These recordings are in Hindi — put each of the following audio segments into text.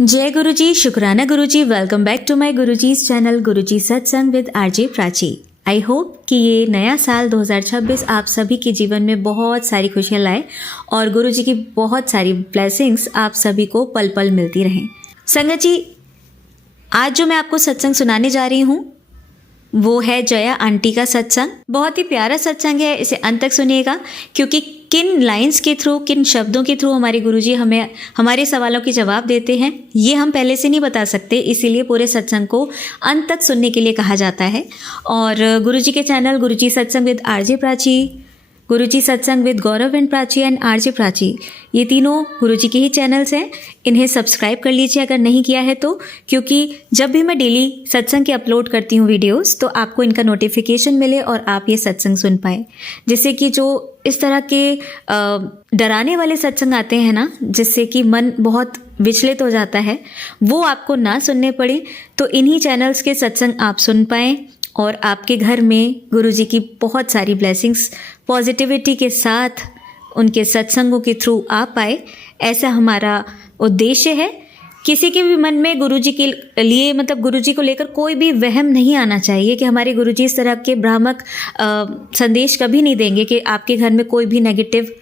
जय गुरुजी, शुक्राना Guruji. Welcome back to my Guruji's channel Guruji satsang with RJ Prachi. I hope कि ये नया साल 2026 आप सभी के जीवन में बहुत सारी खुशियाँ लाए और गुरुजी की बहुत सारी ब्लेसिंग्स आप सभी को पल पल मिलती रहें। संगत जी, आज जो मैं आपको सत्संग सुनाने जा रही हूँ वो है जया आंटी का सत्संग। बहुत ही प्यारा सत्संग है, इसे अंत तक सुनिएगा क्योंकि किन लाइंस के थ्रू, किन शब्दों के थ्रू हमारे गुरुजी हमें हमारे सवालों के जवाब देते हैं ये हम पहले से नहीं बता सकते, इसीलिए पूरे सत्संग को अंत तक सुनने के लिए कहा जाता है। और गुरुजी के channel Guruji satsang with RJ Prachi, Guruji satsang with Gaurav and Prachi and RJ Prachi, ये तीनों गुरुजी के ही चैनल्स हैं। इन्हें सब्सक्राइब कर लीजिए अगर नहीं किया है तो, क्योंकि जब भी मैं डेली सत्संग के अपलोड करती हूँ वीडियोस तो आपको इनका नोटिफिकेशन मिले और आप ये सत्संग सुन पाए। जिससे कि जो इस तरह के डराने वाले सत्संग आते हैं ना, जिससे कि मन बहुत विचलित हो जाता है, वो आपको ना सुनने पड़े, तो इन्हीं चैनल्स के सत्संग आप सुन पाएँ और आपके घर में गुरुजी की बहुत सारी ब्लेसिंग्स पॉजिटिविटी के साथ उनके सत्संगों के थ्रू आ पाए, ऐसा हमारा उद्देश्य है। किसी के भी मन में गुरुजी के लिए, मतलब गुरुजी को लेकर कोई भी वहम नहीं आना चाहिए कि हमारे गुरुजी इस तरह के भ्रामक संदेश कभी नहीं देंगे कि आपके घर में कोई भी नेगेटिव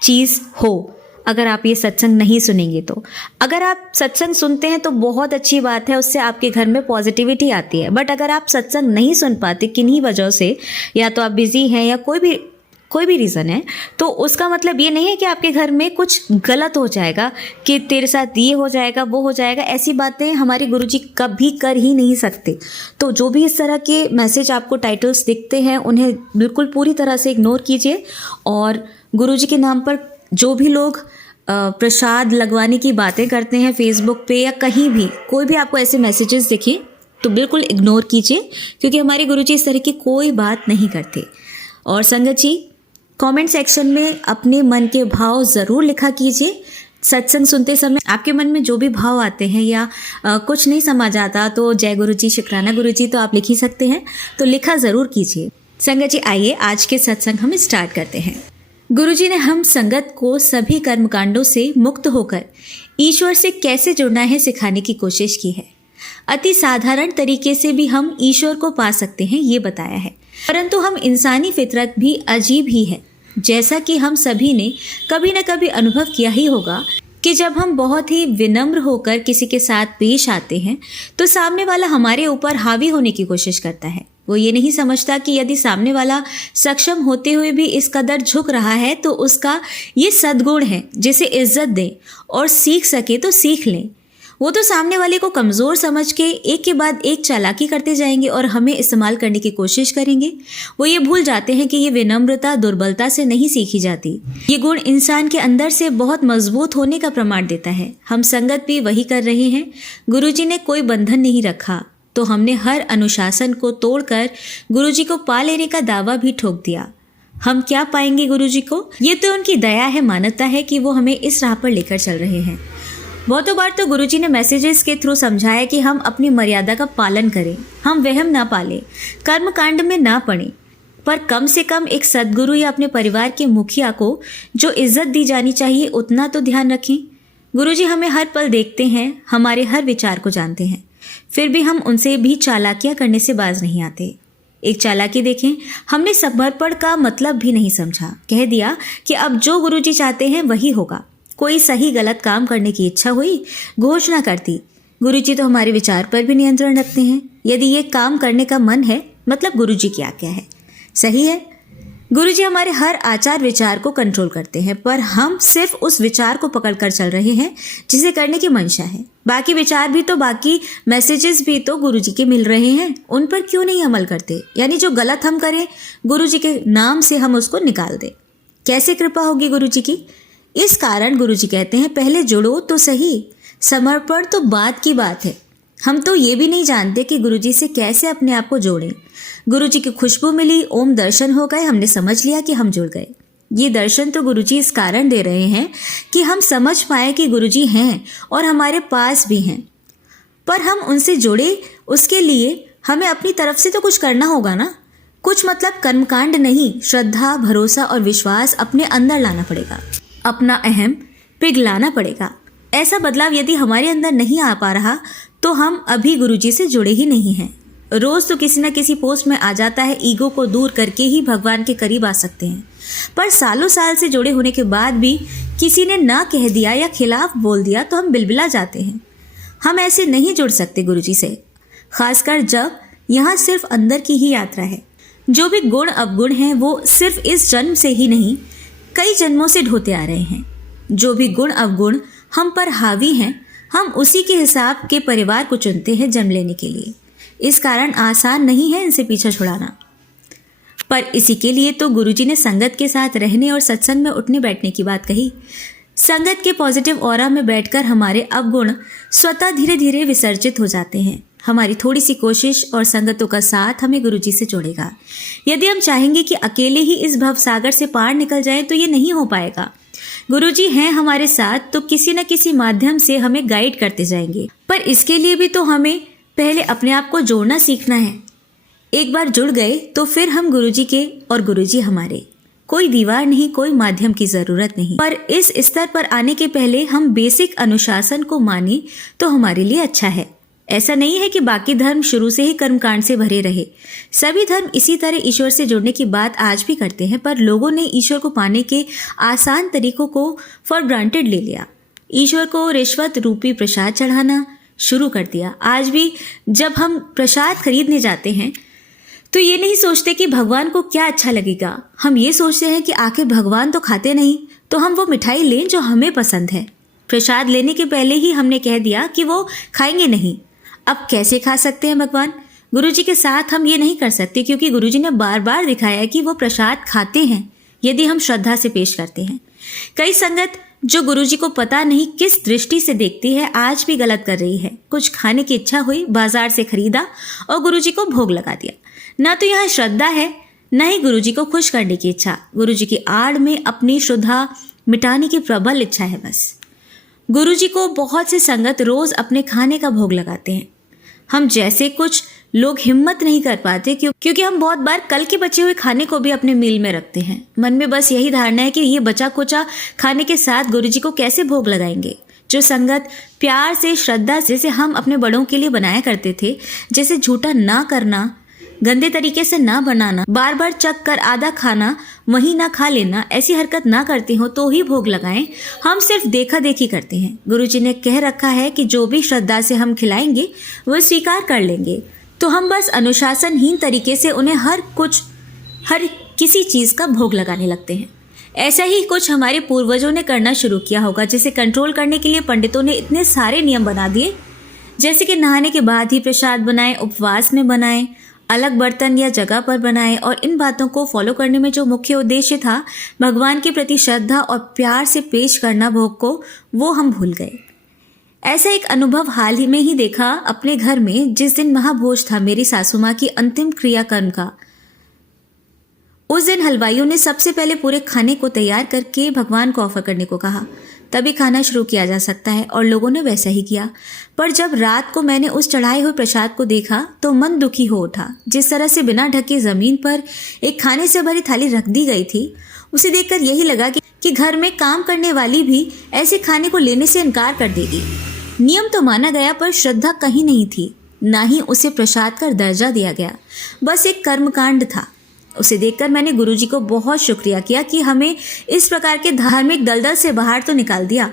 चीज़ हो। अगर आप ये सत्संग नहीं सुनेंगे तो, अगर आप सत्संग सुनते हैं तो बहुत अच्छी बात है, उससे आपके घर में पॉजिटिविटी आती है। बट अगर आप सत्संग नहीं सुन पाते किन्हीं वजह से, या तो आप बिजी हैं या कोई भी रीज़न है, तो उसका मतलब ये नहीं है कि आपके घर में कुछ गलत हो जाएगा, कि तेरे साथ ये हो जाएगा वो हो जाएगा। ऐसी बातें हमारे गुरुजी कभी कर ही नहीं सकते। तो जो भी इस तरह के मैसेज आपको टाइटल्स दिखते हैं उन्हें बिल्कुल पूरी तरह से इग्नोर कीजिए। और गुरुजी के नाम पर जो भी लोग प्रसाद लगवाने की बातें करते हैं फेसबुक पे या कहीं भी, कोई भी आपको ऐसे मैसेजेस दिखे तो बिल्कुल इग्नोर कीजिए, क्योंकि हमारे गुरुजी इस तरह की कोई बात नहीं करते। और संगत जी, कमेंट सेक्शन में अपने मन के भाव ज़रूर लिखा कीजिए। सत्संग सुनते समय आपके मन में जो भी भाव आते हैं या कुछ नहीं समझ आता तो जय गुरुजी, शुक्राना गुरुजी तो आप लिख ही सकते हैं, तो लिखा ज़रूर कीजिए। संगत जी, आइए आज के सत्संग हम स्टार्ट करते हैं। गुरुजी ने हम संगत को सभी कर्मकांडों से मुक्त होकर ईश्वर से कैसे जुड़ना है सिखाने की कोशिश की है। अति साधारण तरीके से भी हम ईश्वर को पा सकते हैं ये बताया है। परंतु हम इंसानी फितरत भी अजीब ही है। जैसा कि हम सभी ने कभी न कभी अनुभव किया ही होगा कि जब हम बहुत ही विनम्र होकर किसी के साथ पेश आते हैं तो सामने वाला हमारे ऊपर हावी होने की कोशिश करता है। वो ये नहीं समझता कि यदि सामने वाला सक्षम होते हुए भी इस कदर झुक रहा है तो उसका ये सद्गुण है जिसे इज्जत दें और सीख सके तो सीख लें। वो तो सामने वाले को कमज़ोर समझ के एक के बाद एक चालाकी करते जाएंगे और हमें इस्तेमाल करने की कोशिश करेंगे। वो ये भूल जाते हैं कि ये विनम्रता दुर्बलता से नहीं सीखी जाती। ये गुण इंसान के अंदर से बहुत मजबूत होने का प्रमाण देता है। हम संगत भी वही कर रहे हैं। गुरुजी ने कोई बंधन नहीं रखा तो हमने हर अनुशासन को तोड़कर गुरुजी को पा लेने का दावा भी ठोक दिया। हम क्या पाएंगे गुरुजी को? ये तो उनकी दया है, मानवता है कि वो हमें इस राह पर लेकर चल रहे हैं। बहुतों बार तो गुरुजी ने मैसेजेस के थ्रू समझाया कि हम अपनी मर्यादा का पालन करें, हम वहम ना पालें, कर्म कांड में ना पड़ें, पर कम से कम एक सद्गुरु या अपने परिवार के मुखिया को जो इज्जत दी जानी चाहिए उतना तो ध्यान रखें। गुरुजी हमें हर पल देखते हैं, हमारे हर विचार को जानते हैं, फिर भी हम उनसे भी चालाकियाँ करने से बाज नहीं आते। एक चालाकी देखें, हमने समर्पण का मतलब भी नहीं समझा, कह दिया कि अब जो गुरुजी चाहते हैं वही होगा। कोई सही गलत काम करने की इच्छा हुई, घोषणा कर दी। गुरुजी तो हमारे विचार पर भी नियंत्रण रखते हैं। यदि ये काम करने का मन है, मतलब गुरुजी की आज्ञा है, सही है। गुरुजी हमारे हर आचार विचार को कंट्रोल करते हैं, पर हम सिर्फ उस विचार को पकड़कर चल रहे हैं जिसे करने की मंशा है। बाकी विचार भी तो, बाकी मैसेजेस भी तो गुरुजी के मिल रहे हैं, उन पर क्यों नहीं अमल करते? यानी जो गलत हम करें गुरुजी के नाम से हम उसको निकाल दें। कैसे कृपा होगी गुरुजी की? इस कारण गुरुजी कहते हैं पहले जुड़ो तो सही। समर्पण तो बात की बात है। हम तो ये भी नहीं जानते कि गुरुजी से कैसे अपने आप को जोड़ें। गुरुजी की खुशबू मिली, ओम दर्शन हो गए, हमने समझ लिया कि हम जुड़ गए। ये दर्शन तो गुरुजी इस कारण दे रहे हैं कि हम समझ पाए कि गुरुजी हैं और हमारे पास भी हैं, पर हम उनसे जुड़े उसके लिए हमें अपनी तरफ से तो कुछ करना होगा ना। कुछ मतलब कर्मकांड नहीं, श्रद्धा, भरोसा और विश्वास अपने अंदर लाना पड़ेगा, अपना अहम पिघलाना पड़ेगा। ऐसा बदलाव यदि हमारे अंदर नहीं आ पा रहा तो हम अभी गुरुजी से जुड़े ही नहीं हैं। रोज तो किसी न किसी पोस्ट में आ जाता है, ईगो को दूर करके ही भगवान के करीब आ सकते हैं, पर सालों साल से जुड़े होने के बाद भी किसी ने ना कह दिया या खिलाफ बोल दिया तो हम बिलबिला जाते हैं। हम ऐसे नहीं जुड़ सकते गुरुजी से, खासकर जब यहाँ सिर्फ अंदर की ही यात्रा है। जो भी गुण अवगुण हैं वो सिर्फ इस जन्म से ही नहीं, कई जन्मों से ढोते आ रहे हैं। जो भी गुण अवगुण हम पर हावी हैं, हम उसी के हिसाब के परिवार को चुनते हैं जन्म लेने के लिए। इस कारण आसान नहीं है इनसे पीछा छुड़ाना, पर इसी के लिए तो गुरुजी ने संगत के साथ रहने और सत्संग में उठने बैठने की बात कही। संगत के पॉजिटिव ऑरा में बैठकर हमारे अवगुण स्वतः धीरे धीरे विसर्जित हो जाते हैं। हमारी थोड़ी सी कोशिश और संगतों का साथ हमें गुरुजी से जोड़ेगा। यदि हम चाहेंगे कि अकेले ही इस भव सागर से पार निकल जाए तो ये नहीं हो पाएगा। गुरुजी हैं हमारे साथ तो किसी न किसी माध्यम से हमें गाइड करते जाएंगे, पर इसके लिए भी तो हमें पहले अपने आप को जोड़ना सीखना है। एक बार जुड़ गए तो फिर हम गुरुजी के और गुरुजी हमारे। कोई दीवार नहीं, कोई माध्यम की जरूरत नहीं, पर इस स्तर पर आने के पहले हम बेसिक अनुशासन को माने तो हमारे लिए अच्छा है। ऐसा नहीं है कि बाकी धर्म शुरू से ही कर्मकांड से भरे रहे। सभी धर्म इसी तरह ईश्वर से जुड़ने की बात आज भी करते हैं, पर लोगों ने ईश्वर को पाने के आसान तरीकों को फॉर ग्रांटेड ले लिया। ईश्वर को रिश्वत रूपी प्रसाद चढ़ाना शुरू कर दिया। आज भी जब हम प्रसाद खरीदने जाते हैं तो ये नहीं सोचते कि भगवान को क्या अच्छा लगेगा। हम ये सोचते हैं कि आखिर भगवान तो खाते नहीं, तो हम वो मिठाई लें जो हमें पसंद है। प्रसाद लेने के पहले ही हमने कह दिया कि वो खाएंगे नहीं। अब कैसे खा सकते हैं भगवान? गुरुजी के साथ हम ये नहीं कर सकते, क्योंकि गुरुजी ने बार बार दिखाया है कि वो प्रसाद खाते हैं यदि हम श्रद्धा से पेश करते हैं। कई संगत जो गुरुजी को पता नहीं किस दृष्टि से देखती है, आज भी गलत कर रही है। कुछ खाने की इच्छा हुई, बाजार से खरीदा और गुरुजी को भोग लगा दिया। ना तो यहाँ श्रद्धा है, न ही गुरुजी को खुश करने की इच्छा। गुरुजी की आड़ में अपनी श्रद्धा मिटाने की प्रबल इच्छा है बस। गुरुजी को बहुत से संगत रोज अपने खाने का भोग लगाते हैं। हम जैसे कुछ लोग हिम्मत नहीं कर पाते क्योंकि हम बहुत बार कल के बचे हुए खाने को भी अपने मील में रखते हैं। मन में बस यही धारणा है कि ये बचा कुचा खाने के साथ गुरुजी को कैसे भोग लगाएंगे। जो संगत प्यार से, श्रद्धा से, जैसे हम अपने बड़ों के लिए बनाया करते थे, जैसे झूठा ना करना, गंदे तरीके से ना बनाना, बार बार चख कर आधा खाना वहीं ना खा लेना, ऐसी हरकत ना करते हो तो ही भोग लगाएं। हम सिर्फ देखा देखी करते हैं। गुरुजी ने कह रखा है कि जो भी श्रद्धा से हम खिलाएंगे वो स्वीकार कर लेंगे, तो हम बस अनुशासनहीन तरीके से उन्हें हर किसी चीज का भोग लगाने लगते हैं। ऐसा ही कुछ हमारे पूर्वजों ने करना शुरू किया होगा, जिसे कंट्रोल करने के लिए पंडितों ने इतने सारे नियम बना दिए, जैसे कि नहाने के बाद ही प्रसाद बनाएं, उपवास में बनाएं, अलग बर्तन या जगह पर बनाएं। और इन बातों को फॉलो करने में जो मुख्य उद्देश्य था भगवान के प्रति श्रद्धा और प्यार से पेश करना भोग को, वो हम भूल गए। ऐसा एक अनुभव हाल ही में ही देखा अपने घर में, जिस दिन महाभोज था मेरी सासू माँ की अंतिम क्रियाकर्म का। उस दिन हलवाइयों ने सबसे पहले पूरे खाने को तैयार करके भगवान को ऑफर करने को कहा, तभी खाना शुरू किया जा सकता है, और लोगों ने वैसा ही किया। पर जब रात को मैंने उस चढ़ाए हुए प्रसाद को देखा तो मन दुखी हो उठा। जिस तरह से बिना ढके जमीन पर एक खाने से भरी थाली रख दी गई थी, उसे देखकर यही लगा कि घर में काम करने वाली भी ऐसे खाने को लेने से इनकार कर देगी। नियम तो माना गया, पर श्रद्धा कहीं नहीं थी, ना ही उसे प्रसाद का दर्जा दिया गया। बस एक कर्मकांड था। उसे देखकर मैंने गुरुजी को बहुत शुक्रिया किया कि हमें इस प्रकार के धार्मिक दलदल से बाहर तो निकाल दिया।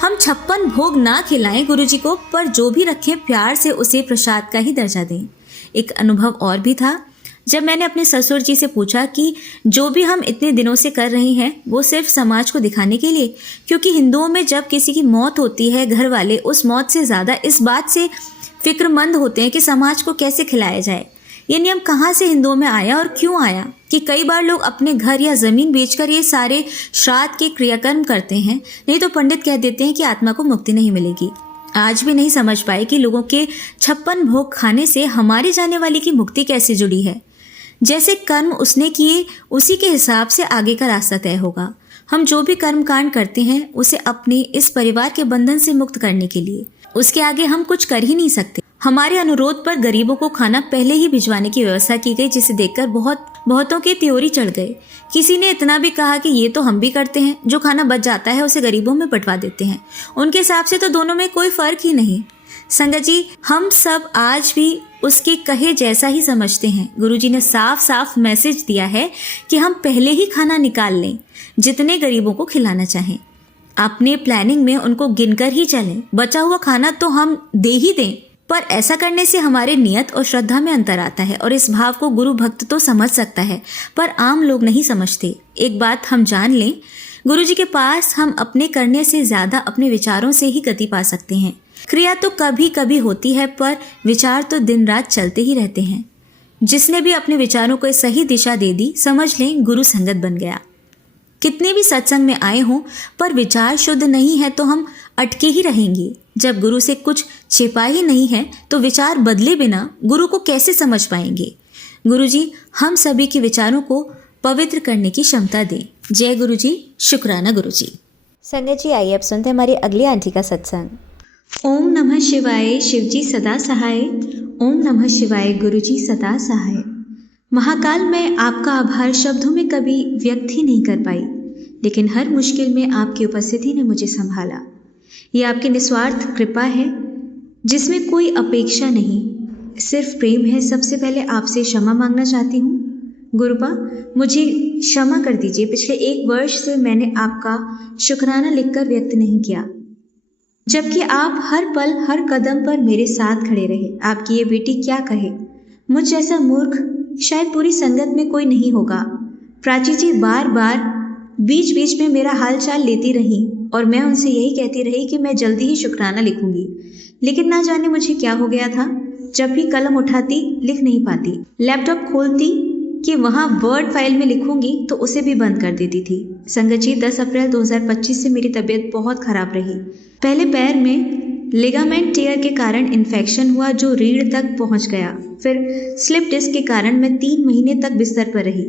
हम 56 भोग ना खिलाएं गुरुजी को, पर जो भी रखें प्यार से उसे प्रसाद का ही दर्जा दें। एक अनुभव और भी था, जब मैंने अपने ससुर जी से पूछा कि जो भी हम इतने दिनों से कर रहे हैं वो सिर्फ समाज को दिखाने के लिए, क्योंकि हिंदुओं में जब किसी की मौत होती है, घर वाले उस मौत से ज़्यादा इस बात से फिक्रमंद होते हैं कि समाज को कैसे खिलाया जाए। ये नियम कहाँ से हिंदुओं में आया और क्यों आया कि कई बार लोग अपने घर या ज़मीन बेचकर ये सारे श्राद्ध के क्रियाकर्म करते हैं, नहीं तो पंडित कह देते हैं कि आत्मा को मुक्ति नहीं मिलेगी। आज भी नहीं समझ पाए कि लोगों के 56 भोग खाने से हमारी जाने वाली की मुक्ति कैसे जुड़ी है। जैसे कर्म उसने किए उसी के हिसाब से आगे का रास्ता तय होगा। हम जो भी कर्म कांड करते हैं उसे अपने इस परिवार के बंधन से मुक्त करने के लिए, उसके आगे हम कुछ कर ही नहीं सकते। हमारे अनुरोध पर गरीबों को खाना पहले ही भिजवाने की व्यवस्था की गई, जिसे देखकर बहुत बहुतों के त्योरी चढ़ गए। किसी ने इतना भी कहा कि ये तो हम भी करते हैं, जो खाना बच जाता है उसे गरीबों में बंटवा देते हैं। उनके हिसाब से तो दोनों में कोई फर्क ही नहीं। संगत जी, हम सब आज भी उसके कहे जैसा ही समझते हैं। गुरुजी ने साफ साफ मैसेज दिया है कि हम पहले ही खाना निकाल लें, जितने गरीबों को खिलाना चाहें। अपने प्लानिंग में उनको गिनकर ही चलें। बचा हुआ खाना तो हम दे ही दें, पर ऐसा करने से हमारे नियत और श्रद्धा में अंतर आता है और इस भाव को गुरु भक्त तो समझ सकता है, पर आम लोग नहीं समझते। एक बात हम जान लें, गुरुजी के पास हम अपने करने से ज्यादा अपने विचारों से ही गति पा सकते हैं। क्रिया तो कभी कभी होती है, पर विचार तो दिन रात चलते ही रहते हैं। जिसने भी अपने विचारों को सही दिशा दे दी, समझ लें गुरु संगत बन गया। कितने भी सत्संग में आए हों, पर विचार शुद्ध नहीं है तो हम अटके ही रहेंगे। जब गुरु से कुछ छिपा ही नहीं है तो विचार बदले बिना गुरु को कैसे समझ पाएंगे। गुरुजी हम सभी के विचारों को पवित्र करने की क्षमता दें। जय गुरुजी, शुक्राना गुरुजी। संगत जी, आइए अब सुनते हैं हमारी अगली आंटी का सत्संग। ओम नमः शिवाय, शिवजी सदा सहाय। ओम नमः शिवाय, गुरुजी सदा सहाय। महाकाल, मैं आपका आभार शब्दों में कभी व्यक्त ही नहीं कर पाई, लेकिन हर मुश्किल में आपकी उपस्थिति ने मुझे संभाला। ये आपकी निस्वार्थ कृपा है, जिसमें कोई अपेक्षा नहीं, सिर्फ प्रेम है। सबसे पहले आपसे क्षमा मांगना चाहती हूँ। गुरुपा, मुझे क्षमा कर दीजिए। पिछले 1 वर्ष से मैंने आपका शुक्राना लिखकर व्यक्त नहीं किया, जबकि आप हर पल हर कदम पर मेरे साथ खड़े रहे। आपकी ये बेटी क्या कहे, मुझ जैसा मूर्ख शायद पूरी संगत में कोई नहीं होगा। प्राची जी बार बार बीच बीच में मेरा हाल चाल लेती रही और मैं उनसे यही कहती रही कि मैं जल्दी ही शुक्राना लिखूंगी, लेकिन ना जाने मुझे क्या हो गया था। जब भी कलम उठाती लिख नहीं पाती, लैपटॉप खोलती कि वहाँ वर्ड फाइल में लिखूंगी तो उसे भी बंद कर देती थी। संगत जी, 10 अप्रैल 2025 से मेरी तबीयत बहुत खराब रही। पहले पैर में लिगामेंट टेयर के कारण इन्फेक्शन हुआ जो रीढ़ तक पहुंच गया। फिर स्लिप डिस्क के कारण मैं 3 महीने तक बिस्तर पर रही।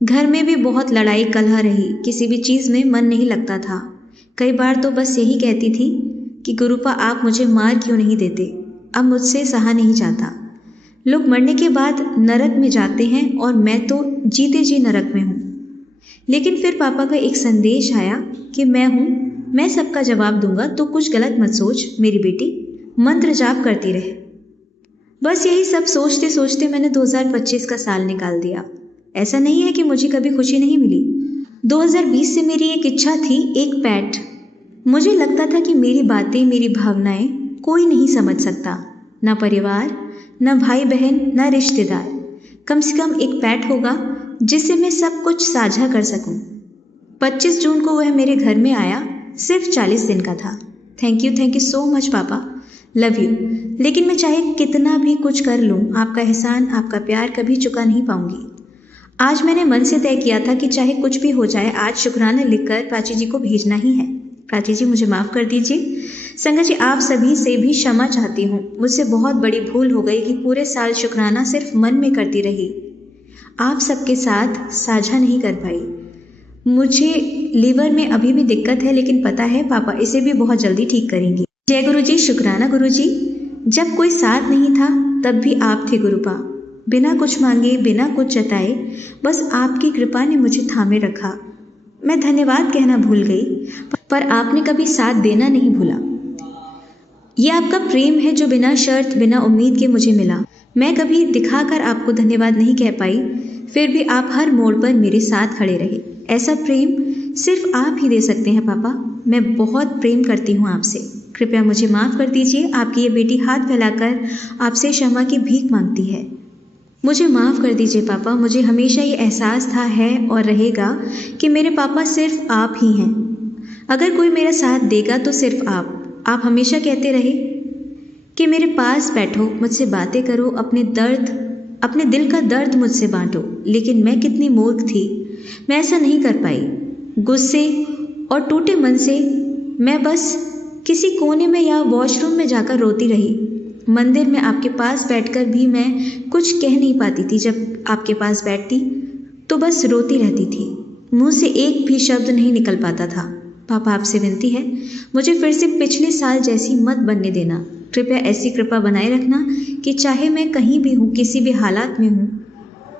घर में भी बहुत लड़ाई कलह रही, किसी भी चीज़ में मन नहीं लगता था। कई बार तो बस यही कहती थी कि गुरुपा आप मुझे मार क्यों नहीं देते, अब मुझसे सहा नहीं जाता। लोग मरने के बाद नरक में जाते हैं और मैं तो जीते जी नरक में हूँ। लेकिन फिर पापा का एक संदेश आया कि मैं हूँ, मैं सबका जवाब दूंगा, तो कुछ गलत मत सोच मेरी बेटी, मंत्र जाप करती रहे। बस यही सब सोचते सोचते मैंने 2025 का साल निकाल दिया। ऐसा नहीं है कि मुझे कभी खुशी नहीं मिली। 2020 से मेरी एक इच्छा थी, एक पेट। मुझे लगता था कि मेरी बातें, मेरी भावनाएं कोई नहीं समझ सकता, ना परिवार, ना भाई बहन, ना रिश्तेदार। कम से कम एक पेट होगा जिससे मैं सब कुछ साझा कर सकूं। 25 जून को वह मेरे घर में आया, सिर्फ 40 दिन का था। थैंक यू सो मच पापा, लव यू। लेकिन मैं चाहे कितना भी कुछ कर लूँ, आपका एहसान, आपका प्यार कभी चुका नहीं पाऊंगी। आज मैंने मन से तय किया था कि चाहे कुछ भी हो जाए, आज शुक्राना लिखकर प्राची जी को भेजना ही है। प्राची जी मुझे माफ़ कर दीजिए। संगत जी, आप सभी से भी क्षमा चाहती हूँ। मुझसे बहुत बड़ी भूल हो गई कि पूरे साल शुक्राना सिर्फ मन में करती रही, आप सबके साथ साझा नहीं कर पाई। मुझे लीवर में अभी भी दिक्कत है, लेकिन पता है पापा इसे भी बहुत जल्दी ठीक करेंगी। जय गुरु जी, शुक्राना गुरु जी। जब कोई साथ नहीं था तब भी आप थे गुरुपा, बिना कुछ मांगे, बिना कुछ जताए, बस आपकी कृपा ने मुझे थामे रखा। मैं धन्यवाद कहना भूल गई, पर आपने कभी साथ देना नहीं भूला। यह आपका प्रेम है जो बिना शर्त, बिना उम्मीद के मुझे मिला। मैं कभी दिखाकर आपको धन्यवाद नहीं कह पाई, फिर भी आप हर मोड़ पर मेरे साथ खड़े रहे। ऐसा प्रेम सिर्फ आप ही दे सकते हैं पापा। मैं बहुत प्रेम करती हूँ आपसे, कृपया मुझे माफ़ कर दीजिए। आपकी ये बेटी हाथ फैलाकर आपसे क्षमा की भीख मांगती है। मुझे माफ़ कर दीजिए पापा। मुझे हमेशा ये एहसास था, है और रहेगा कि मेरे पापा सिर्फ आप ही हैं। अगर कोई मेरा साथ देगा तो सिर्फ आप। आप हमेशा कहते रहे कि मेरे पास बैठो, मुझसे बातें करो, अपने दिल का दर्द मुझसे बांटो। लेकिन मैं कितनी मूर्ख थी, मैं ऐसा नहीं कर पाई। गुस्से और टूटे मन से मैं बस किसी कोने में या वॉशरूम में जाकर रोती रही। मंदिर में आपके पास बैठकर भी मैं कुछ कह नहीं पाती थी। जब आपके पास बैठती तो बस रोती रहती थी, मुंह से एक भी शब्द नहीं निकल पाता था। पापा आपसे विनती है, मुझे फिर से पिछले साल जैसी मत बनने देना। कृपया ऐसी कृपा बनाए रखना कि चाहे मैं कहीं भी हूँ, किसी भी हालात में हूँ,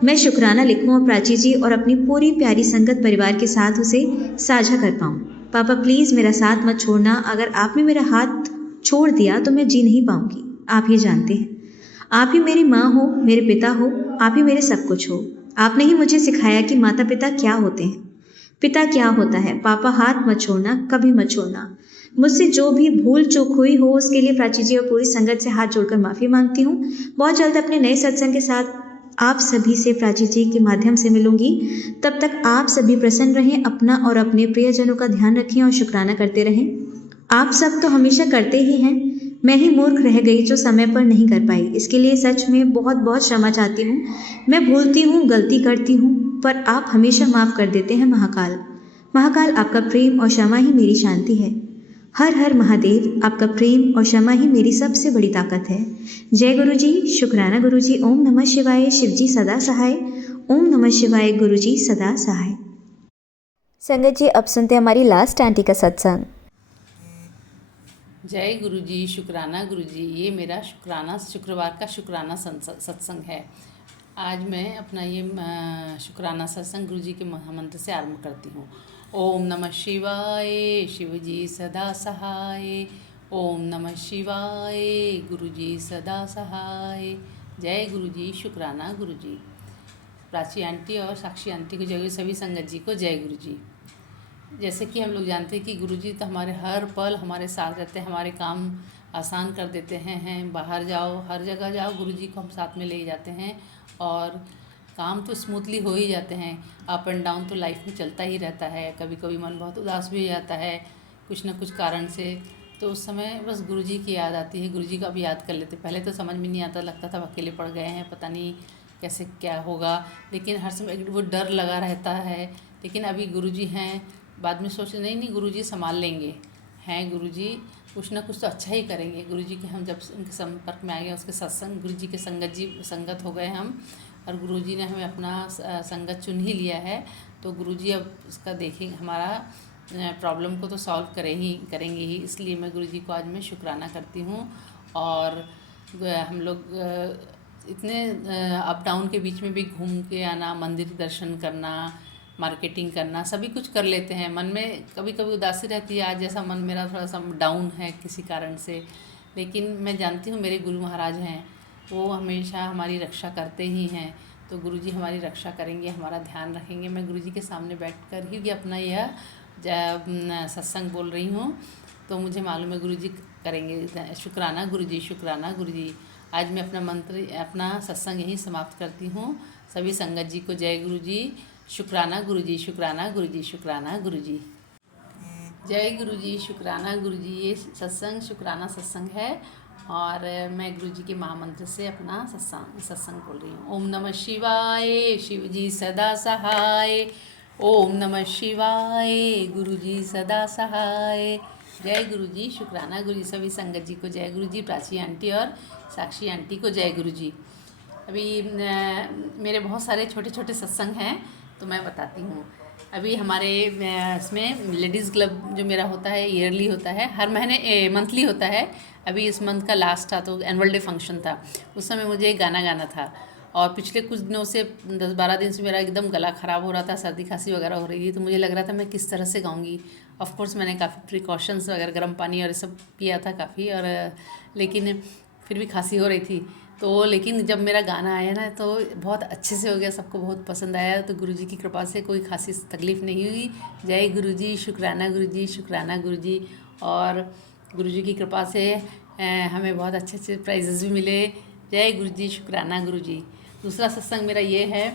मैं शुक्राना लिखूं और प्राची जी और अपनी पूरी प्यारी संगत परिवार के साथ उसे साझा कर पाऊँ। पापा प्लीज़ मेरा साथ मत छोड़ना, अगर आपने मेरा हाथ छोड़ दिया तो मैं जी नहीं पाऊंगी। आप ये जानते हैं, आप ही मेरी माँ हो, मेरे पिता हो, आप ही मेरे सब कुछ हो। आपने ही मुझे सिखाया कि माता पिता क्या होते हैं, पिता क्या होता है। पापा हाथ मत छोड़ना, कभी मत छोड़ना। मुझसे जो भी भूल चूक हुई हो उसके लिए प्राची जी और पूरी संगत से हाथ जोड़कर माफ़ी मांगती हूँ। बहुत जल्द अपने नए सत्संग के साथ आप सभी से प्राची जी के माध्यम से मिलूंगी। तब तक आप सभी प्रसन्न रहें, अपना और अपने प्रियजनों का ध्यान रखें और शुक्राना करते रहें। आप सब तो हमेशा करते ही हैं, मैं ही मूर्ख रह गई जो समय पर नहीं कर पाई। इसके लिए सच में बहुत बहुत क्षमा चाहती हूँ। मैं भूलती हूँ, गलती करती हूँ, पर आप हमेशा माफ़ कर देते हैं। महाकाल महाकाल आपका प्रेम और क्षमा ही मेरी शांति है। हर हर महादेव, आपका प्रेम और क्षमा ही मेरी सबसे बड़ी ताकत है। जय गुरु जी, शुक्राना गुरु जी। ओम नमः शिवाय, शिव जी सदा सहाय। ओम नमः शिवाय, गुरु जी सदा सहाय। संगत जी, अब सुनते हैं हमारी लास्ट आंटी का सत्संग। जय गुरु जी, शुक्राना गुरु जी। ये मेरा शुक्रवार का शुक्राना सत्संग है। आज मैं अपना ये शुक्राना सत्संग गुरु जी के महामंत्र से आरंभ करती हूँ। ओम नमः शिवाय, शिव जी सदा सहाय। ओम नमः शिवाय, गुरु जी सदा सहाय। जय गुरु जी, शुक्राना गुरु जी। प्राची आंटी और साक्षी आंटी को जय, सभी संगत जी को जय गुरु जी। जैसे कि हम लोग जानते हैं कि गुरुजी तो हमारे हर पल हमारे साथ रहते हैं, हमारे काम आसान कर देते हैं। बाहर जाओ, हर जगह जाओ, गुरुजी को हम साथ में ले जाते हैं और काम तो स्मूथली हो ही जाते हैं। अप एंड डाउन तो लाइफ में चलता ही रहता है। कभी कभी मन बहुत उदास भी हो जाता है कुछ ना कुछ कारण से, तो उस समय बस गुरुजी की याद आती है। गुरुजी का भी याद कर लेते। पहले तो समझ में नहीं आता, लगता था अकेले पड़ गए हैं, पता नहीं कैसे क्या होगा, लेकिन हर समय वो डर लगा रहता है। लेकिन अभी गुरुजी हैं, बाद में सोचे नहीं गुरुजी संभाल लेंगे, हैं गुरुजी कुछ ना कुछ तो अच्छा ही करेंगे। गुरुजी के हम जब उनके संपर्क में आ गए, उसके सत्संग गुरुजी के संगत हो गए हम, और गुरुजी ने हमें अपना संगत चुन ही लिया है। तो गुरुजी अब उसका देखेंगे, हमारा प्रॉब्लम को तो सॉल्व करेंगे ही। इसलिए मैं गुरुजी को आज मैं शुक्राना करती हूँ। और हम लोग इतने अप डाउन के बीच में भी घूम के आना, मंदिर दर्शन करना, मार्केटिंग करना, सभी कुछ कर लेते हैं। मन में कभी कभी उदासी रहती है, आज जैसा मन मेरा थोड़ा सा डाउन है किसी कारण से, लेकिन मैं जानती हूँ मेरे गुरु महाराज हैं, वो हमेशा हमारी रक्षा करते ही हैं। तो गुरुजी हमारी रक्षा करेंगे, हमारा ध्यान रखेंगे। मैं गुरुजी के सामने बैठकर ही अपना यह सत्संग बोल रही हूँ, तो मुझे मालूम है गुरुजी करेंगे। शुक्राना गुरुजी, शुक्राना गुरुजी। आज मैं अपना सत्संग यहीं समाप्त करती हूँ। सभी संगत जी को जय गुरुजी, शुक्राना गुरुजी, शुक्राना गुरुजी, शुक्राना गुरुजी। जय गुरुजी, शुक्राना गुरुजी। ये सत्संग शुक्राना सत्संग है और मैं गुरुजी के महामंत्र से अपना सत्संग बोल रही हूँ। ओम नमः शिवाय, शिव जी सदा सहाय। ओम नमः शिवाय, गुरुजी सदा सहाय। जय गुरुजी, शुक्राना गुरुजी। सभी संगत जी को जय गुरुजी, प्राची आंटी और साक्षी आंटी को जय गुरुजी। अभी मेरे बहुत सारे छोटे छोटे सत्संग हैं, तो मैं बताती हूँ। अभी हमारे इसमें लेडीज़ क्लब जो मेरा होता है, ईयरली होता है, हर महीने मंथली होता है। अभी इस मंथ का लास्ट था तो एनुअल डे फंक्शन था, उस समय मुझे एक गाना गाना था। और पिछले कुछ दिनों से 10-12 दिन से मेरा एकदम गला ख़राब हो रहा था, सर्दी खांसी वगैरह हो रही थी, तो मुझे लग रहा था मैं किस तरह से गाऊंगी। ऑफ कोर्स मैंने काफ़ी प्रिकॉशंस वगैरह, गर्म पानी और सब पिया था काफ़ी, और लेकिन फिर भी खांसी हो रही थी। तो लेकिन जब मेरा गाना आया ना तो बहुत अच्छे से हो गया, सबको बहुत पसंद आया। तो गुरुजी की कृपा से कोई खासी तकलीफ़ नहीं हुई। जय गुरुजी, शुक्राना गुरुजी, शुक्राना गुरुजी। और गुरुजी की कृपा से हमें बहुत अच्छे अच्छे प्राइजेज़ भी मिले। जय गुरुजी, शुक्राना गुरुजी। दूसरा सत्संग मेरा ये है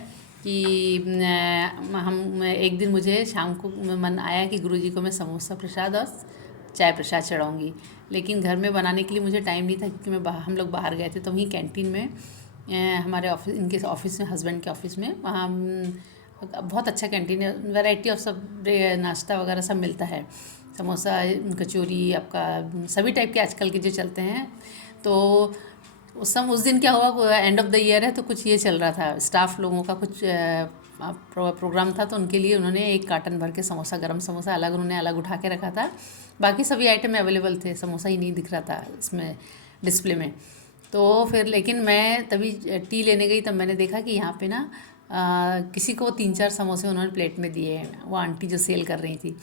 कि हम एक दिन मुझे शाम को मन आया कि गुरुजी को मैं समोसा प्रसाद और चाय प्रसाद चढ़ाऊँगी, लेकिन घर में बनाने के लिए मुझे टाइम नहीं था, क्योंकि हम लोग बाहर गए थे। तो वहीं कैंटीन में हमारे ऑफिस, इनके ऑफिस में, हस्बैंड के ऑफिस में, वहाँ बहुत अच्छा कैंटीन है, वैरायटी ऑफ सब नाश्ता वगैरह सब मिलता है, समोसा, कचौरी, आपका सभी टाइप के आजकल के जो चलते हैं। तो उस दिन क्या हुआ, एंड ऑफ द ईयर है, तो कुछ ये चल रहा था, स्टाफ लोगों का कुछ प्रोग्राम था, तो उनके लिए उन्होंने एक कार्टन भर के समोसा, गरम समोसा अलग उन्होंने अलग उठा के रखा था। बाकी सभी आइटम अवेलेबल थे, समोसा ही नहीं दिख रहा था इसमें डिस्प्ले में। तो फिर लेकिन मैं तभी टी लेने गई, तब मैंने देखा कि यहाँ पे ना किसी को 3-4 समोसे उन्होंने प्लेट में दिए, वो आंटी जो सेल कर रही थी।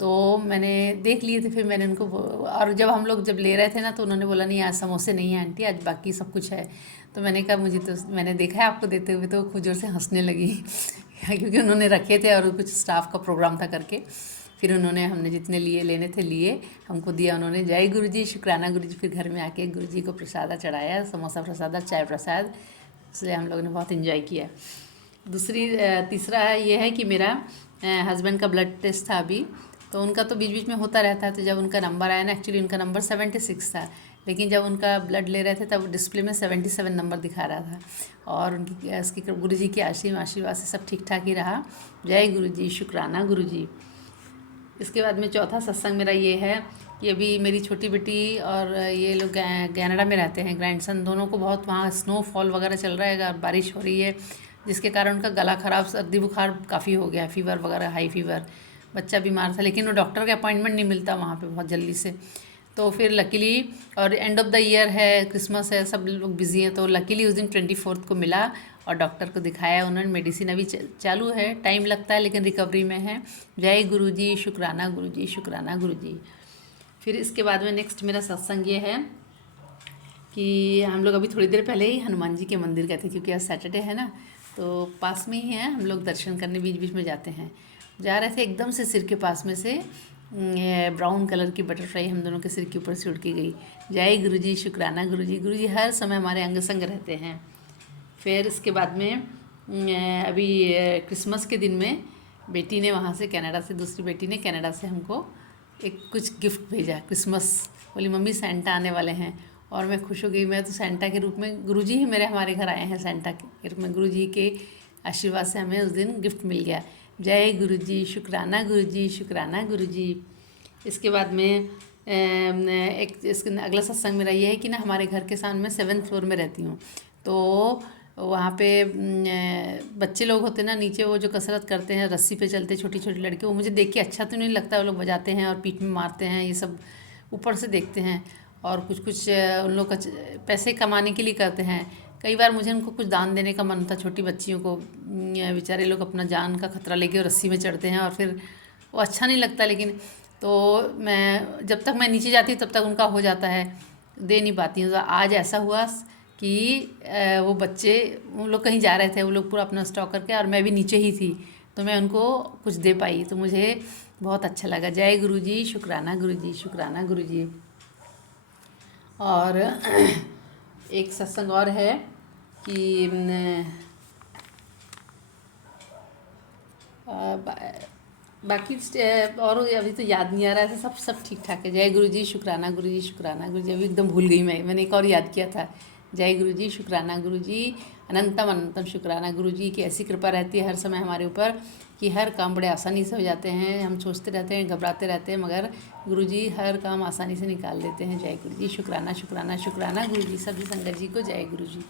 तो मैंने देख लिए थे, फिर मैंने उनको और जब हम लोग जब ले रहे थे ना तो उन्होंने बोला नहीं आज समोसे नहीं है आंटी, आज बाकी सब कुछ है। तो मैंने कहा मुझे तो, मैंने देखा है आपको देते हुए, तो खूब जोर से हंसने लगी क्योंकि उन्होंने रखे थे और कुछ स्टाफ का प्रोग्राम था करके। फिर उन्होंने, हमने जितने लिए लेने थे लिए, हमको दिया उन्होंने। जय गुरुजी, शुक्राना गुरुजी। फिर घर में आके गुरुजी को प्रसादा चढ़ाया, समोसा प्रसाद, चाय प्रसाद, इसलिए हम लोगों ने बहुत इन्जॉय किया। तीसरा ये है कि मेरा हस्बैंड का ब्लड टेस्ट था अभी, तो उनका तो बीच बीच में होता रहता है। तो जब उनका नंबर आया ना, एक्चुअली उनका नंबर 76 था, लेकिन जब उनका ब्लड ले रहे थे तब डिस्प्ले में 77 नंबर दिखा रहा था। और उसकी गुरुजी की आशीर्वाद से सब ठीक ठाक ही रहा। जय गुरुजी, शुक्राना गुरुजी। इसके बाद में चौथा सत्संग मेरा ये है कि अभी मेरी छोटी बेटी और ये लोग कनाडा में रहते हैं, ग्रैंडसन दोनों को बहुत वहाँ स्नोफॉल वगैरह चल रहा है, बारिश हो रही है, जिसके कारण उनका गला ख़राब, सर्दी बुखार काफ़ी हो गया, फीवर वगैरह, हाई फीवर, बच्चा बीमार था। लेकिन वो डॉक्टर का अपॉइंटमेंट नहीं मिलता वहाँ पे बहुत जल्दी से। तो फिर लकीली, और एंड ऑफ द ईयर है, क्रिसमस है, सब लोग बिजी हैं, तो लकीली उस दिन 24 को मिला और डॉक्टर को दिखाया उन्होंने। मेडिसिन अभी चालू है, टाइम लगता है लेकिन रिकवरी में है। जय गुरुजी, शुक्राना गुरुजी, शुक्राना गुरुजी। फिर इसके बाद में नेक्स्ट मेरा सत्संग ये है कि हम लोग अभी थोड़ी देर पहले ही हनुमान जी के मंदिर गए थे, क्योंकि आज सैटरडे है ना, तो पास में ही है, हम लोग दर्शन करने बीच बीच में जाते हैं। जा रहे थे, एकदम से सिर के पास में से ब्राउन कलर की बटरफ्लाई हम दोनों के सिर के ऊपर से उड़ के गई। जय गुरुजी, शुक्राना गुरुजी। गुरुजी हर समय हमारे अंग संग रहते हैं। फिर इसके बाद में अभी क्रिसमस के दिन में बेटी ने वहाँ से, कनाडा से, दूसरी बेटी ने कनाडा से हमको एक कुछ गिफ्ट भेजा क्रिसमस। बोली मम्मी सेंटा आने वाले हैं, और मैं खुश हो गई। मैं तो सेंटा के रूप में, गुरुजी ही हमारे घर आए हैं सेंटा के रूप में। गुरुजी के आशीर्वाद से हमें उस दिन गिफ्ट मिल गया। जय गुरुजी, शुक्राना गुरुजी, शुक्राना गुरुजी। इसके बाद में इसके अगला सत्संग मेरा ये है कि ना, हमारे घर के सामने मैं 7th फ्लोर में रहती हूँ, तो वहाँ पे बच्चे लोग होते ना नीचे, वो जो कसरत करते हैं, रस्सी पे चलते, छोटी छोटी लड़की, वो मुझे देख के अच्छा तो नहीं लगता। वो लोग बजाते हैं और पीठ में मारते हैं, ये सब ऊपर से देखते हैं, और कुछ कुछ उन लोग का पैसे कमाने के लिए करते हैं। कई बार मुझे उनको कुछ दान देने का मन था, छोटी बच्चियों को, बेचारे लोग अपना जान का खतरा लेके रस्सी में चढ़ते हैं, और फिर वो अच्छा नहीं लगता। लेकिन तो मैं, जब तक मैं नीचे जाती हूँ तब तक उनका हो जाता है, दे नहीं पाती हूँ। तो आज ऐसा हुआ कि वो बच्चे, वो लोग कहीं जा रहे थे, वो लोग पूरा अपना स्टॉक करके, और मैं भी नीचे ही थी, तो मैं उनको कुछ दे पाई, तो मुझे बहुत अच्छा लगा। जय गुरुजी, शुक्राना गुरुजी, शुक्राना गुरुजी। और एक सत्संग और है कि बाकी और अभी तो याद नहीं आ रहा है, सब ठीक ठाक है। जय गुरुजी, शुक्राना गुरुजी, शुक्राना गुरुजी। अभी एकदम भूल गई मैंने एक और याद किया था। जय गुरुजी, शुक्राना गुरुजी, अनंतम अनंतम शुक्राना गुरुजी की ऐसी कृपा रहती है हर समय हमारे ऊपर कि हर काम बड़े आसानी से हो जाते हैं। हम सोचते रहते हैं, घबराते रहते हैं, मगर गुरुजी हर काम आसानी से निकाल देते हैं। जय गुरुजी, शुक्राना शुक्राना शुक्राना गुरुजी। सभी संगत जी को जय गुरुजी।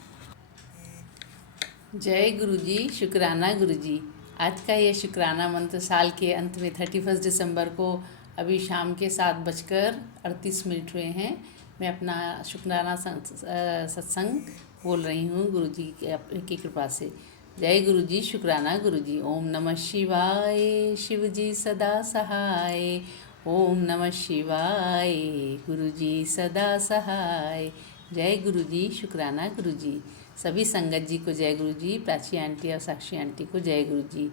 जय गुरुजी, शुक्राना गुरुजी। आज का ये शुक्राना मंत्र साल के अंत में 31 दिसंबर को अभी शाम के 7:38 हुए हैं। मैं अपना शुक्राना सत्संग बोल रही हूँ गुरुजी की कृपा से। जय गुरुजी, शुक्राना गुरुजी। ओम नमः शिवाय, शिवजी सदा सहाय। ओम नमः शिवाय, गुरुजी सदा सहाय। जय गुरुजी, शुक्राना गुरुजी। सभी संगत जी को जय गुरुजी, प्राची आंटी और साक्षी आंटी को जय गुरुजी।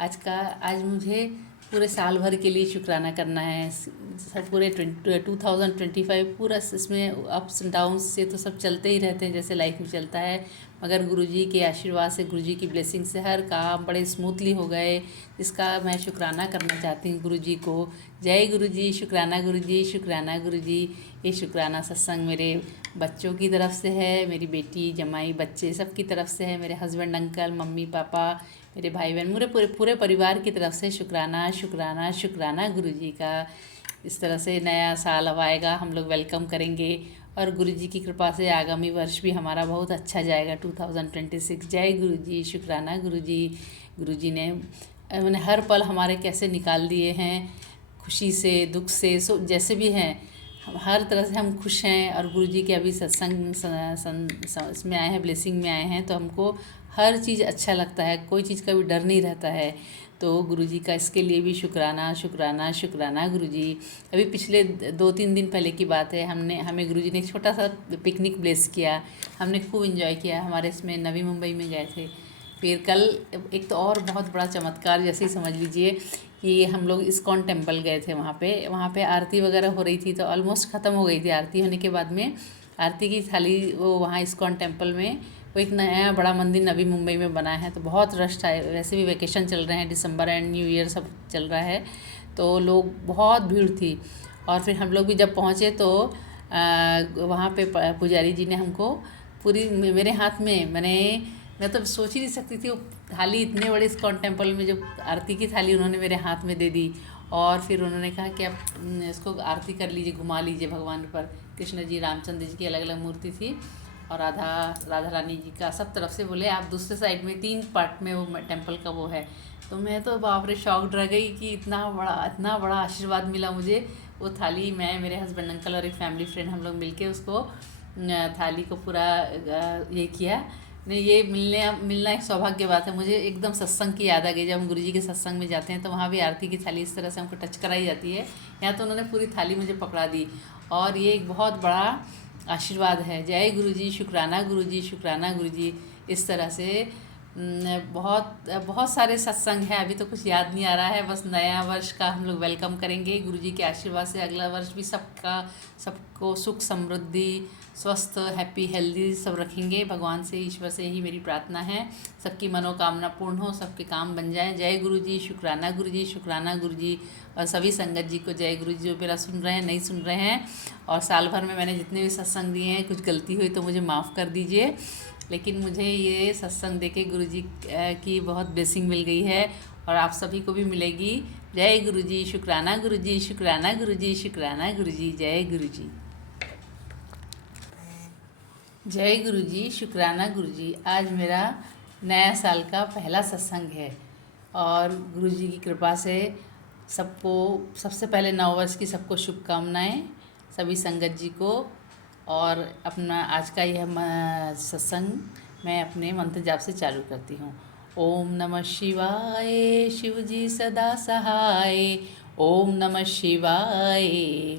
आज मुझे पूरे साल भर के लिए शुक्राना करना है। सब पूरे 2025 पूरा, इसमें अप्स एंड डाउन्स से तो सब चलते ही रहते हैं जैसे लाइफ में चलता है, मगर गुरुजी के आशीर्वाद से, गुरुजी की ब्लेसिंग से हर काम बड़े स्मूथली हो गए, जिसका मैं शुक्राना करना चाहती हूँ गुरुजी को। जय गुरुजी, शुक्राना गुरुजी, शुक्राना गुरुजी। ये शुक्राना सत्संग मेरे बच्चों की तरफ से है, मेरी बेटी, जमाई, बच्चे सब की तरफ से है, मेरे हस्बैंड, अंकल, मम्मी, पापा, मेरे भाई बहन, मेरे पूरे परिवार की तरफ से शुक्राना शुक्राना शुक्राना गुरुजी का। इस तरह से नया साल अब आएगा, हम लोग वेलकम करेंगे, और गुरुजी की कृपा से आगामी वर्ष भी हमारा बहुत अच्छा जाएगा 2026। जय गुरुजी, शुक्राना गुरुजी। गुरुजी ने मैंने हर पल हमारे कैसे निकाल दिए हैं, खुशी से, दुख से, जैसे भी हैं, हर तरह से हम खुश हैं। और गुरुजी के अभी सत्संग इसमें आए हैं, ब्लेसिंग में आए हैं, तो हमको हर चीज़ अच्छा लगता है, कोई चीज़ का भी डर नहीं रहता है। तो गुरुजी का इसके लिए भी शुक्राना शुक्राना शुक्राना गुरुजी। अभी पिछले 2-3 दिन पहले की बात है, हमें गुरुजी ने एक छोटा सा पिकनिक ब्लेस किया। हमने खूब एंजॉय किया, हमारे इसमें नवी मुंबई में गए थे। फिर कल एक तो और बहुत बड़ा चमत्कार जैसे ही समझ लीजिए कि हम लोग इस्कॉन टेम्पल गए थे। वहाँ पे आरती वगैरह हो रही थी, तो ऑलमोस्ट ख़त्म हो गई थी। आरती होने के बाद में आरती की थाली वो वहाँ इस्कॉन टेम्पल में वो एक नया बड़ा मंदिर नवी मुंबई में बना है, तो बहुत रश था। वैसे भी वैकेशन चल रहे हैं, दिसंबर एंड न्यू ईयर सब चल रहा है, तो लोग बहुत भीड़ थी। और फिर हम लोग भी जब पहुँचे तो वहाँ पे पुजारी जी ने हमको पूरी मेरे हाथ में मैं तो सोच ही नहीं सकती थी, वो थाली इतने बड़े इस्कॉन टेम्पल में जो आरती की थाली उन्होंने मेरे हाथ में दे दी। और फिर उन्होंने कहा कि आप इसको आरती कर लीजिए, घुमा लीजिए भगवान पर। कृष्ण जी, रामचंद्र जी की अलग अलग मूर्ति थी और राधा रानी जी का सब तरफ से। बोले आप दूसरे साइड में 3 पार्ट में वो टेम्पल का वो है। तो मैं तो बाप रे शॉक्ड रह गई कि इतना बड़ा आशीर्वाद मिला मुझे। वो थाली, मैं, मेरे हस्बैंड, अंकल और एक फैमिली फ्रेंड, हम लोग मिलके उसको थाली को पूरा ये किया। नहीं, ये मिलना एक सौभाग्य की बात है। मुझे एकदम सत्संग की याद आ गई। जब हम गुरुजी के सत्संग में जाते हैं तो वहाँ भी आरती की थाली इस तरह से हमको टच कराई जाती है। यहाँ तो उन्होंने पूरी थाली मुझे पकड़ा दी, और ये एक बहुत बड़ा आशीर्वाद है। जय गुरुजी, शुक्राना गुरुजी, शुक्राना गुरुजी। इस तरह से बहुत बहुत सारे सत्संग हैं, अभी तो कुछ याद नहीं आ रहा है। बस नया वर्ष का हम लोग वेलकम करेंगे गुरुजी के आशीर्वाद से। अगला वर्ष भी सबको सुख समृद्धि, स्वस्थ, हैप्पी, हेल्दी सब रखेंगे। भगवान से, ईश्वर से यही मेरी प्रार्थना है। सबकी मनोकामना पूर्ण हो, सबके काम बन जाएं। जय गुरुजी, शुक्राना गुरुजी, शुक्राना गुरुजी। और सभी संगत जी को जय गुरुजी, जो मेरा सुन रहे हैं, नहीं सुन रहे हैं। और साल भर में मैंने जितने भी सत्संग दिए हैं, कुछ गलती हुई तो मुझे माफ़ कर दीजिए। लेकिन मुझे ये सत्संग देके गुरुजी की बहुत ब्लेसिंग मिल गई है, और आप सभी को भी मिलेगी। जय गुरुजी, शुक्राना गुरुजी, शुक्राना गुरुजी, शुक्राना गुरुजी। जय गुरुजी, जय गुरुजी, शुक्राना गुरुजी। आज मेरा नया साल का पहला सत्संग है, और गुरुजी की कृपा से सबको, सबसे पहले नववर्ष की सबको शुभकामनाएं, सभी संगत जी को। और अपना आज का यह सत्संग मैं अपने मंत्र जाप से चालू करती हूँ। ओम नमः शिवाय, शिव जी सदा सहाय। ओम नमः शिवाय,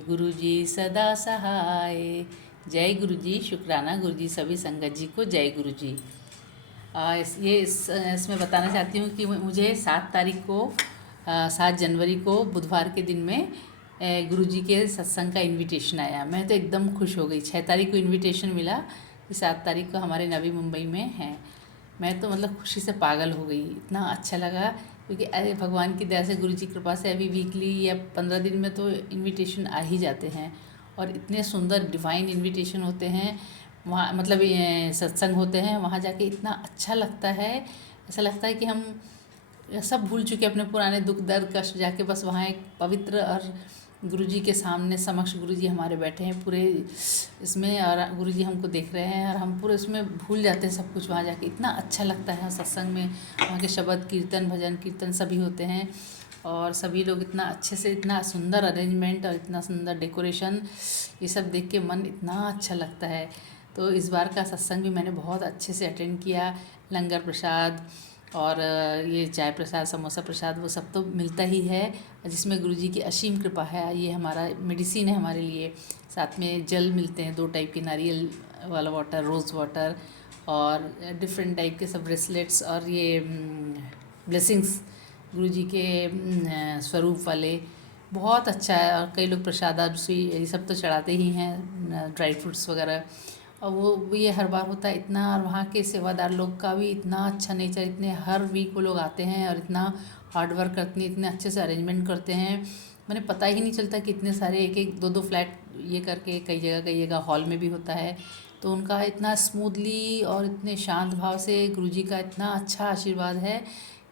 गुरु जी सदा सहाय। जय गुरु जी, शुक्राना गुरु जी। सभी संगत जी को जय गुरु जी। इसमें बताना चाहती हूँ कि मुझे 7 जनवरी को बुधवार के दिन में गुरुजी के सत्संग का इनविटेशन आया। मैं तो एकदम खुश हो गई। 6 तारीख को इनविटेशन मिला कि 7 तारीख को हमारे नवी मुंबई में है। मैं तो मतलब खुशी से पागल हो गई, इतना अच्छा लगा। क्योंकि अरे भगवान की दया से, गुरुजी की कृपा से अभी वीकली या 15 दिन में तो इनविटेशन आ ही जाते हैं, और इतने सुंदर डिवाइन इनविटेशन होते हैं वहाँ, मतलब ये सत्संग होते हैं वहाँ जाके इतना अच्छा लगता है। ऐसा लगता है कि हम सब भूल चुके अपने पुराने दुख दर्द कष्ट, जाके बस वहाँ एक पवित्र और गुरुजी के सामने समक्ष गुरुजी हमारे बैठे हैं पूरे इसमें, और गुरुजी हमको देख रहे हैं, और हम पूरे उसमें भूल जाते हैं सब कुछ। वहाँ जाके इतना अच्छा लगता है सत्संग में। वहाँ के शब्द कीर्तन, भजन कीर्तन सभी होते हैं, और सभी लोग इतना अच्छे से, इतना सुंदर अरेंजमेंट और इतना सुंदर डेकोरेशन, ये सब देख के मन इतना अच्छा लगता है। तो इस बार का सत्संग भी मैंने बहुत अच्छे से अटेंड किया। लंगर प्रसाद और ये चाय प्रसाद, समोसा प्रसाद, वो सब तो मिलता ही है, जिसमें गुरुजी की असीम कृपा है। ये हमारा मेडिसिन है हमारे लिए। साथ में जल मिलते हैं 2 टाइप के, नारियल वाला वाटर, रोज़ वाटर, और डिफरेंट टाइप के सब ब्रेसलेट्स, और ये ब्लेसिंग्स गुरुजी के स्वरूप वाले। बहुत अच्छा है। और कई लोग प्रसाद ये सब तो चढ़ाते ही हैं, ड्राई फ्रूट्स वगैरह। और वो ये हर बार होता है इतना। और वहाँ के सेवादार लोग का भी इतना अच्छा नेचर, इतने हर वीक वो लोग आते हैं और इतना हार्ड वर्क करते हैं, इतने अच्छे से अरेंजमेंट करते हैं। मैंने पता ही नहीं चलता कि इतने सारे 1-1, 2-2 फ्लैट ये करके कई जगह हॉल में भी होता है। तो उनका इतना स्मूथली और इतने शांत भाव से गुरुजी का इतना अच्छा आशीर्वाद है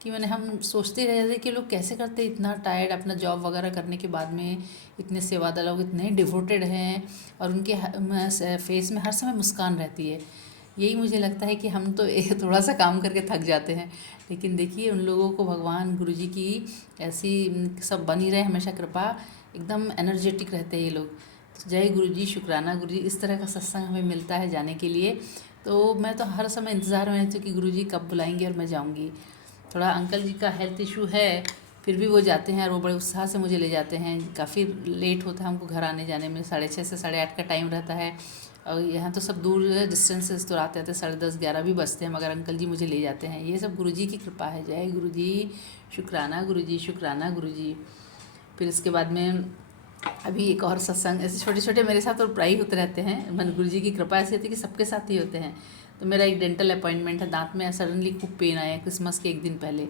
कि हम सोचते रह जाते कि लोग कैसे करते, इतना टायर्ड अपना जॉब वगैरह करने के बाद में, इतने सेवादार लोग इतने डिवोटेड हैं, और उनके फेस में हर समय मुस्कान रहती है। यही मुझे लगता है कि हम तो थोड़ा सा काम करके थक जाते हैं, लेकिन देखिए उन लोगों को भगवान गुरुजी की ऐसी सब बनी रहे हमेशा कृपा, एकदम एनर्जेटिक रहते हैं ये लोग। तो जय गुरुजी, शुक्राना गुरुजी। इस तरह का सत्संग हमें मिलता है जाने के लिए। तो मैं तो हर समय इंतज़ार में रहती हूँ कि गुरुजी कब बुलाएंगे और मैं जाऊँगी। थोड़ा अंकल जी का हेल्थ इशू है, फिर भी वो जाते हैं और वो बड़े उत्साह से मुझे ले जाते हैं। काफ़ी लेट होता है हमको घर आने जाने में, 6:30 से 8:30 का टाइम रहता है। और यहाँ तो सब दूर है, डिस्टेंसेस तो आते आते 10:30 11 भी बजते हैं, मगर अंकल जी मुझे ले जाते हैं। ये सब गुरुजी की कृपा है। जय गुरुजी, शुक्राना गुरुजी, शुक्राना गुरुजी। फिर इसके बाद में अभी एक और सत्संग, ऐसे छोटे छोटे मेरे साथ और प्राई होते रहते हैं। मन गुरुजी की कृपा ऐसी होती है कि सबके साथ ही होते हैं। तो मेरा एक डेंटल अपॉइंटमेंट है, दांत में सडनली खूब पेन आया क्रिसमस के एक दिन पहले,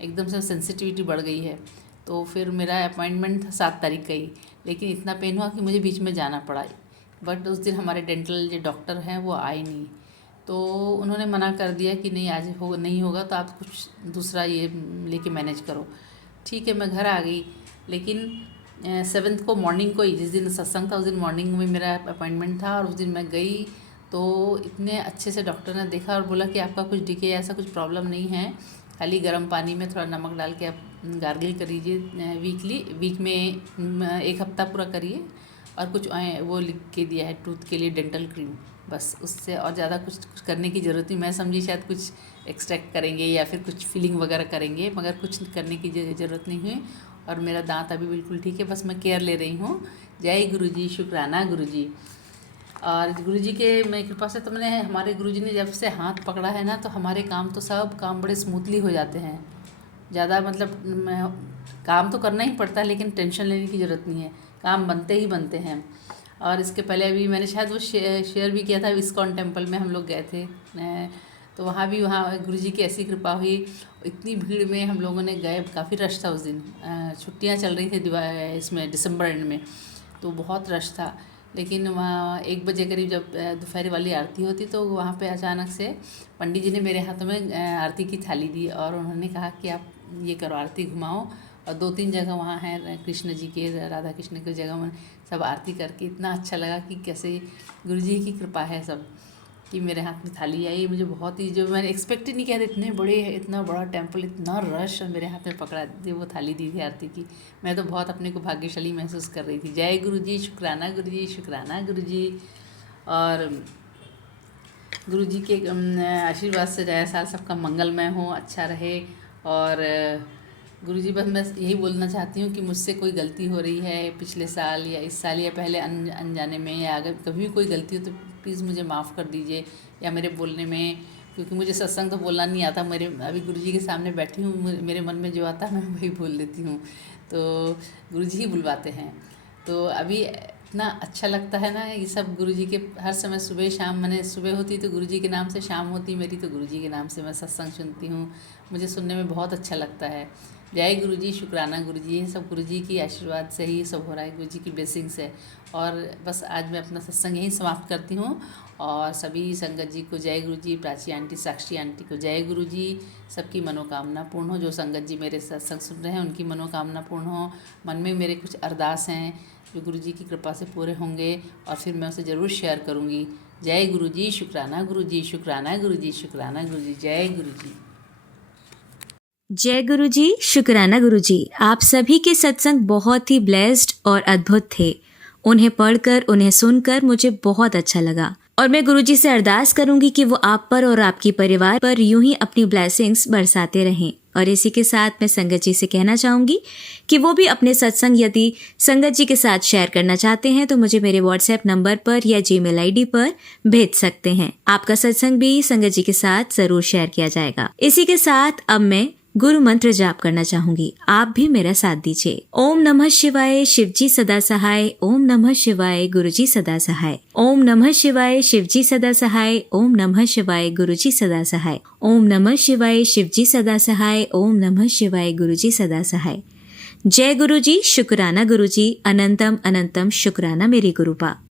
एकदम से सेंसिटिविटी बढ़ गई है। तो फिर मेरा अपॉइंटमेंट था 7 तारीख का ही, लेकिन इतना पेन हुआ कि मुझे बीच में जाना पड़ा। बट उस दिन हमारे डेंटल जो डॉक्टर हैं वो आए नहीं, तो उन्होंने मना कर दिया कि नहीं आज नहीं होगा, तो आप कुछ दूसरा ये लेके मैनेज करो। ठीक है, मैं घर आ गई। लेकिन 7th को मॉर्निंग को ही, जिस दिन सत्संग था उस दिन मॉर्निंग में मेरा अपॉइंटमेंट था, और उस दिन मैं गई तो इतने अच्छे से डॉक्टर ने देखा और बोला कि आपका कुछ डिके ऐसा कुछ प्रॉब्लम नहीं है, खाली गर्म पानी में थोड़ा नमक डाल के आप गार्गल कर लीजिए वीक में 1 हफ्ता पूरा करिए, और कुछ वो लिख के दिया है टूथ के लिए डेंटल क्रीम, बस उससे और ज़्यादा कुछ करने की ज़रूरत नहीं। मैं समझी शायद कुछ एक्सट्रैक्ट करेंगे या फिर कुछ फिलिंग वगैरह करेंगे, मगर कुछ करने की ज़रूरत नहीं हुई। और मेरा दांत अभी बिल्कुल ठीक है, बस मैं केयर ले रही हूँ। जय गुरुजी, शुक्राना गुरुजी। और गुरुजी के मैं कृपा से, तो मैंने हमारे गुरुजी ने जब से हाथ पकड़ा है ना, तो हमारे काम तो सब काम बड़े स्मूथली हो जाते हैं। ज़्यादा मतलब काम तो करना ही पड़ता है, लेकिन टेंशन लेने की ज़रूरत नहीं है, काम बनते ही बनते हैं। और इसके पहले अभी मैंने शायद वो शेयर भी किया था, इस्कॉन टेम्पल में हम लोग गए थे, तो वहाँ गुरुजी की ऐसी कृपा हुई। इतनी भीड़ में हम लोगों ने गए, काफ़ी रश था उस दिन, छुट्टियाँ चल रही थी इसमें दिसंबर एंड में, तो बहुत रश था। लेकिन वहाँ 1 बजे करीब जब दोपहर वाली आरती होती, तो वहाँ पे अचानक से पंडित जी ने मेरे हाथों में आरती की थाली दी, और उन्होंने कहा कि आप ये करो, आरती घुमाओ। और 2-3 जगह वहाँ हैं कृष्ण जी के, राधा कृष्ण की जगह में सब आरती करके इतना अच्छा लगा कि कैसे गुरुजी की कृपा है सब, कि मेरे हाथ में थाली आई। मुझे बहुत ही, जो मैंने एक्सपेक्ट ही नहीं किया था, इतना बड़ा टेम्पल, इतना रश, और मेरे हाथ में पकड़ा दी वो थाली दी थी आरती की। मैं तो बहुत अपने को भाग्यशाली महसूस कर रही थी। जय गुरुजी, शुक्राना गुरुजी, शुक्राना गुरुजी। और गुरुजी के आशीर्वाद से नया साल सबका मंगलमय हो, अच्छा रहे। और गुरुजी, बस मैं यही बोलना चाहती हूँ कि मुझसे कोई गलती हो रही है पिछले साल या इस साल या पहले अनजाने में, या अगर कभी भी कोई गलती हो तो प्लीज़ मुझे माफ़ कर दीजिए, या मेरे बोलने में, क्योंकि मुझे सत्संग तो बोलना नहीं आता। अभी गुरुजी के सामने बैठी हूँ, मेरे मन में जो आता है मैं वही बोल देती हूँ, तो गुरुजी ही बुलवाते हैं। तो अभी इतना अच्छा लगता है ना ये सब, गुरुजी के हर समय सुबह शाम, मैंने सुबह होती तो गुरुजी के नाम से, शाम होती मेरी तो गुरुजी के नाम से मैं सत्संग सुनती हूँ। मुझे सुनने में बहुत अच्छा लगता है। जय गुरुजी, शुक्राना गुरुजी। ये सब गुरुजी की आशीर्वाद से ही सब हो रहा है, गुरुजी की ब्लेसिंग्स है। और बस आज मैं अपना सत्संग यहीं समाप्त करती हूँ, और सभी संगत जी को जय गुरुजी, प्राची आंटी, साक्षी आंटी को जय गुरुजी। सबकी मनोकामना पूर्ण हो। जो संगत जी मेरे सत्संग सुन रहे हैं उनकी मनोकामना पूर्ण हो। मन में मेरे कुछ अरदास हैं जो गुरुजी की कृपा से पूरे होंगे, और फिर मैं उसे ज़रूर शेयर करूँगी। जय गुरुजी, शुक्राना गुरुजी, शुक्राना गुरुजी, शुक्राना गुरुजी। जय गुरुजी। जय गुरुजी, शुक्राना गुरुजी। आप सभी के सत्संग बहुत ही ब्लेस्ड और अद्भुत थे। उन्हें पढ़कर, उन्हें सुनकर मुझे बहुत अच्छा लगा, और मैं गुरुजी से अरदास करूंगी कि वो आप पर और आपकी परिवार पर यूं ही अपनी ब्लेसिंग्स बरसाते रहें। और इसी के साथ मैं संगत जी से कहना चाहूंगी कि वो भी अपने सत्संग यदि संगत जी के साथ शेयर करना चाहते हैं तो मुझे मेरे व्हाट्सएप नंबर पर या जीमेल आईडी पर भेज सकते हैं। आपका सत्संग भी संगत जी के साथ जरूर शेयर किया जाएगा। इसी के साथ अब मैं गुरु मंत्र जाप करना चाहूंगी, आप भी मेरा साथ दीजिए। ओम नमः शिवाय, शिवजी सदा सहाय। ओम नमः शिवाय, गुरुजी सदा सहाय। ओम नमः शिवाय, शिवजी सदा सहाय। ओम नमः शिवाय, गुरुजी सदा सहाय। ओम नमः शिवाय, शिवजी सदा सहाय। ओम नमः शिवाय, गुरुजी सदा सहाय। जय गुरुजी, शुक्राना गुरुजी। अनंतम अनंतम शुक्राना मेरे गुरुपा।